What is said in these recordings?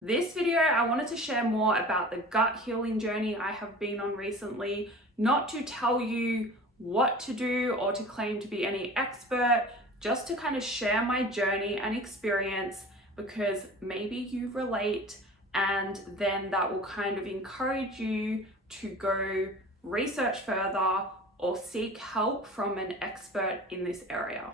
This video, I wanted to share more about the gut healing journey I have been on recently, not to tell you what to do or to claim to be any expert, just to kind of share my journey and experience because maybe you relate, and then that will kind of encourage you to go research further or seek help from an expert in this area.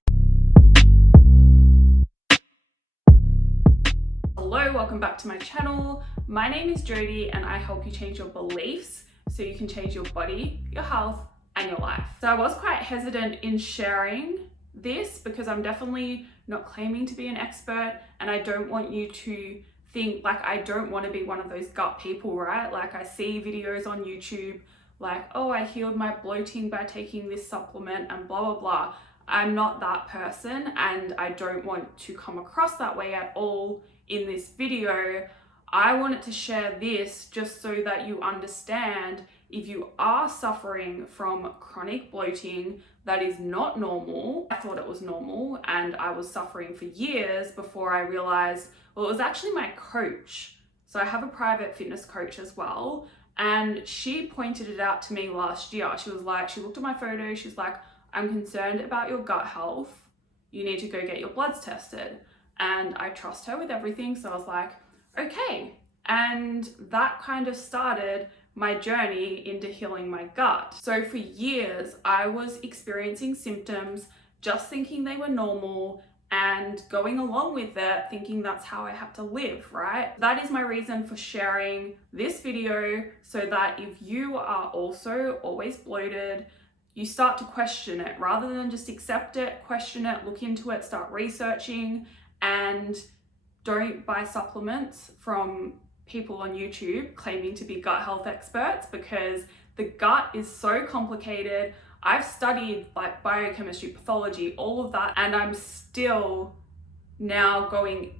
Hello, welcome back to my channel. My name is Jodie and I help you change your beliefs so you can change your body, your health, and your life. So I was quite hesitant in sharing this because I'm definitely not claiming to be an expert, and I don't want you to think like I don't want to be one of those gut people, right? Like I see videos on YouTube like, oh, I healed my bloating by taking this supplement and blah, blah, blah. I'm not that person, and I don't want to come across that way at all in this video. I wanted to share this just so that you understand if you are suffering from chronic bloating, that is not normal. I thought it was normal and I was suffering for years before I realized, well, it was actually my coach. So I have a private fitness coach as well, and she pointed it out to me last year. She was like, she looked at my photo, she's like, I'm concerned about your gut health. You need to go get your bloods tested. And I trust her with everything. So I was like, okay. And that kind of started my journey into healing my gut. So for years, I was experiencing symptoms, just thinking they were normal and going along with it, thinking that's how I had to live, right? That is my reason for sharing this video, so that if you are also always bloated, you start to question it rather than just accept it, question it, look into it, start researching, and don't buy supplements from people on YouTube claiming to be gut health experts, because the gut is so complicated. I've studied like biochemistry, pathology, all of that, and I'm still now going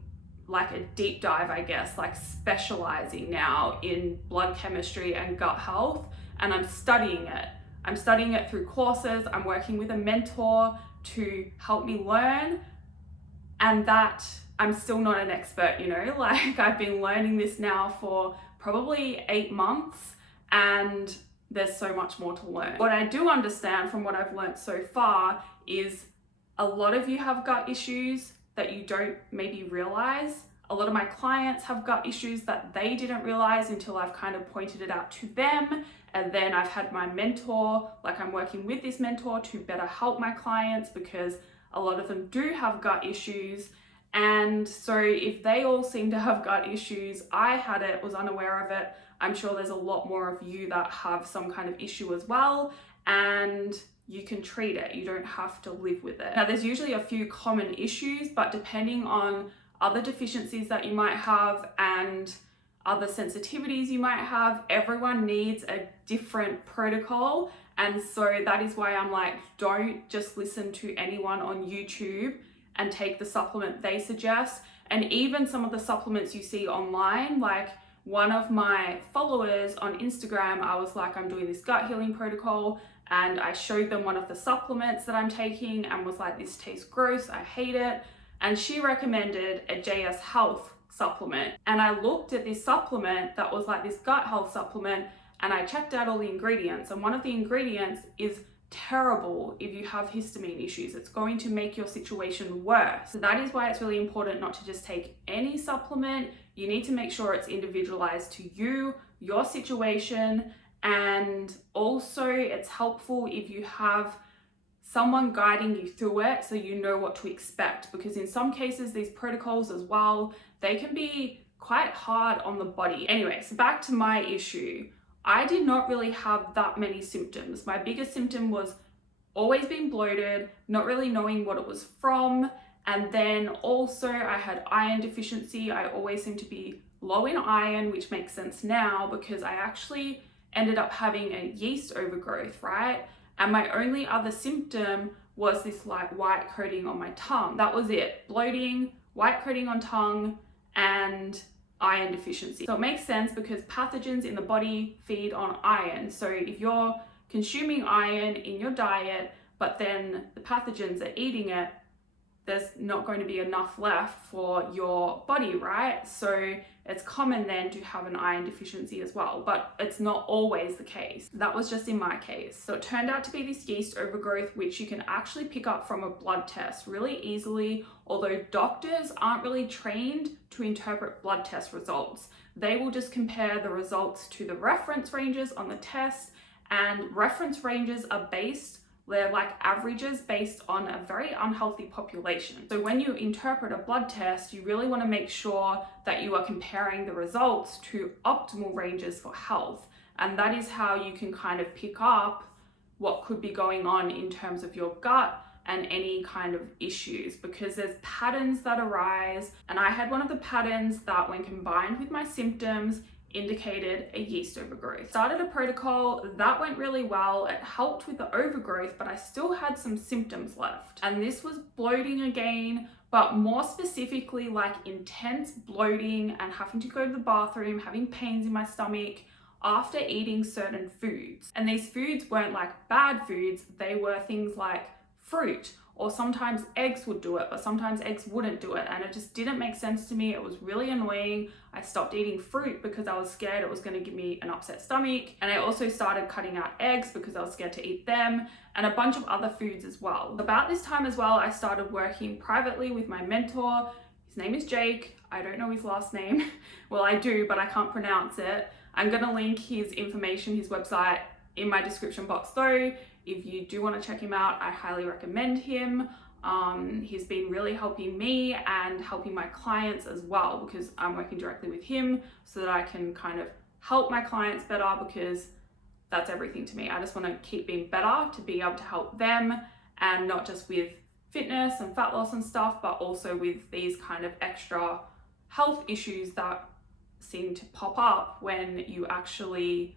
like a deep dive, I guess, like specializing now in blood chemistry and gut health, and I'm studying it. I'm studying it through courses. I'm working with a mentor to help me learn, and that I'm still not an expert, you know, like I've been learning this now for probably 8 months, and there's so much more to learn. What I do understand from what I've learned so far is a lot of you have gut issues that you don't maybe realize. A lot of my clients have gut issues that they didn't realize until I've kind of pointed it out to them. And then I've had my mentor, like I'm working with this mentor to better help my clients, because a lot of them do have gut issues. And so if they all seem to have gut issues, I had it, was unaware of it. I'm sure there's a lot more of you that have some kind of issue as well, and you can treat it. You don't have to live with it. Now, there's usually a few common issues, but depending on other deficiencies that you might have and other sensitivities you might have, everyone needs a different protocol. And so that is why I'm like, don't just listen to anyone on YouTube and take the supplement they suggest. And even some of the supplements you see online, like one of my followers on Instagram, I was like, I'm doing this gut healing protocol, and I showed them one of the supplements that I'm taking and was like, this tastes gross, I hate it. And she recommended a JS Health supplement. And I looked at this supplement that was like this gut health supplement, and I checked out all the ingredients. And one of the ingredients is terrible if you have histamine issues. It's going to make your situation worse. So that is why it's really important not to just take any supplement. You need to make sure it's individualized to you, your situation, and also it's helpful if you have someone guiding you through it so you know what to expect, because in some cases these protocols as well, they can be quite hard on the body. Anyway, so back to my issue. I did not really have that many symptoms. My biggest symptom was always being bloated, not really knowing what it was from. And then also I had iron deficiency. I always seem to be low in iron, which makes sense now because I actually ended up having a yeast overgrowth, right? And my only other symptom was this like white coating on my tongue. That was it. Bloating, white coating on tongue, and iron deficiency. So it makes sense because pathogens in the body feed on iron. So if you're consuming iron in your diet, but then the pathogens are eating it, there's not going to be enough left for your body, right? So it's common then to have an iron deficiency as well, but it's not always the case. That was just in my case. So it turned out to be this yeast overgrowth, which you can actually pick up from a blood test really easily, although doctors aren't really trained to interpret blood test results. They will just compare the results to the reference ranges on the test, and reference ranges are they're like averages based on a very unhealthy population. So when you interpret a blood test, you really want to make sure that you are comparing the results to optimal ranges for health. And that is how you can kind of pick up what could be going on in terms of your gut and any kind of issues, because there's patterns that arise. And I had one of the patterns that, when combined with my symptoms, indicated a yeast overgrowth. Started a protocol that went really well. It helped with the overgrowth, but I still had some symptoms left. And this was bloating again, but more specifically like intense bloating and having to go to the bathroom, having pains in my stomach after eating certain foods. And these foods weren't like bad foods, they were things like fruit, or sometimes eggs would do it, but sometimes eggs wouldn't do it. And it just didn't make sense to me. It was really annoying. I stopped eating fruit because I was scared it was going to give me an upset stomach. And I also started cutting out eggs because I was scared to eat them, and a bunch of other foods as well. About this time as well, I started working privately with my mentor. His name is Jake. I don't know his last name. Well, I do, but I can't pronounce it. I'm going to link his information, his website, in my description box though. If you do want to check him out, I highly recommend him. He's been really helping me and helping my clients as well, because I'm working directly with him so that I can kind of help my clients better, because that's everything to me. I just want to keep being better to be able to help them, and not just with fitness and fat loss and stuff, but also with these kind of extra health issues that seem to pop up when you actually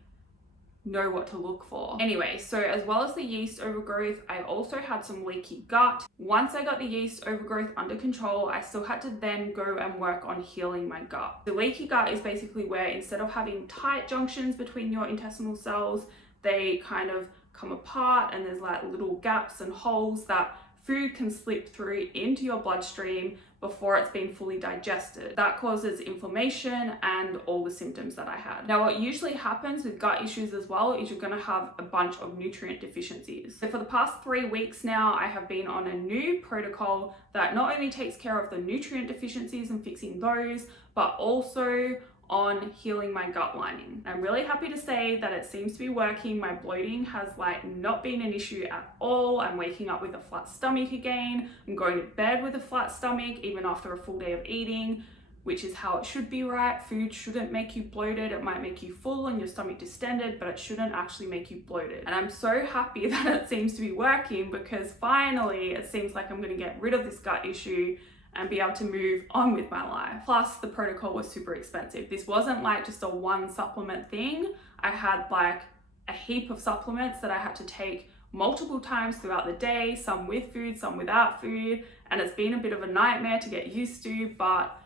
know what to look for. Anyway, so as well as the yeast overgrowth, I also had some leaky gut. Once I got the yeast overgrowth under control, I still had to then go and work on healing my gut. The leaky gut is basically where, instead of having tight junctions between your intestinal cells, they kind of come apart, and there's like little gaps and holes that food can slip through into your bloodstream before it's been fully digested. That causes inflammation and all the symptoms that I had. Now, what usually happens with gut issues as well is you're gonna have a bunch of nutrient deficiencies. So for the past 3 weeks now, I have been on a new protocol that not only takes care of the nutrient deficiencies and fixing those, but also on healing my gut lining. I'm really happy to say that it seems to be working. My bloating has like not been an issue at all. I'm waking up with a flat stomach again. I'm going to bed with a flat stomach even after a full day of eating, which is how it should be, right? Food shouldn't make you bloated. It might make you full and your stomach distended, but it shouldn't actually make you bloated. And I'm so happy that it seems to be working, because finally it seems like I'm gonna get rid of this gut issue and be able to move on with my life. Plus, the protocol was super expensive. This wasn't like just a one supplement thing. I had like a heap of supplements that I had to take multiple times throughout the day, some with food, some without food, and it's been a bit of a nightmare to get used to, but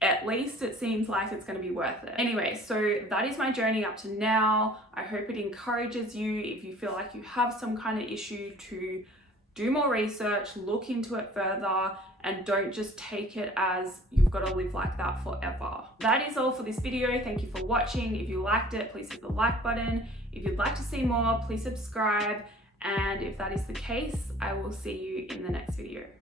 at least it seems like it's going to be worth it. Anyway, so that is my journey up to now. I hope it encourages you, if you feel like you have some kind of issue, to do more research, look into it further, and don't just take it as you've got to live like that forever. That is all for this video. Thank you for watching. If you liked it, please hit the like button. If you'd like to see more, please subscribe. And if that is the case, I will see you in the next video.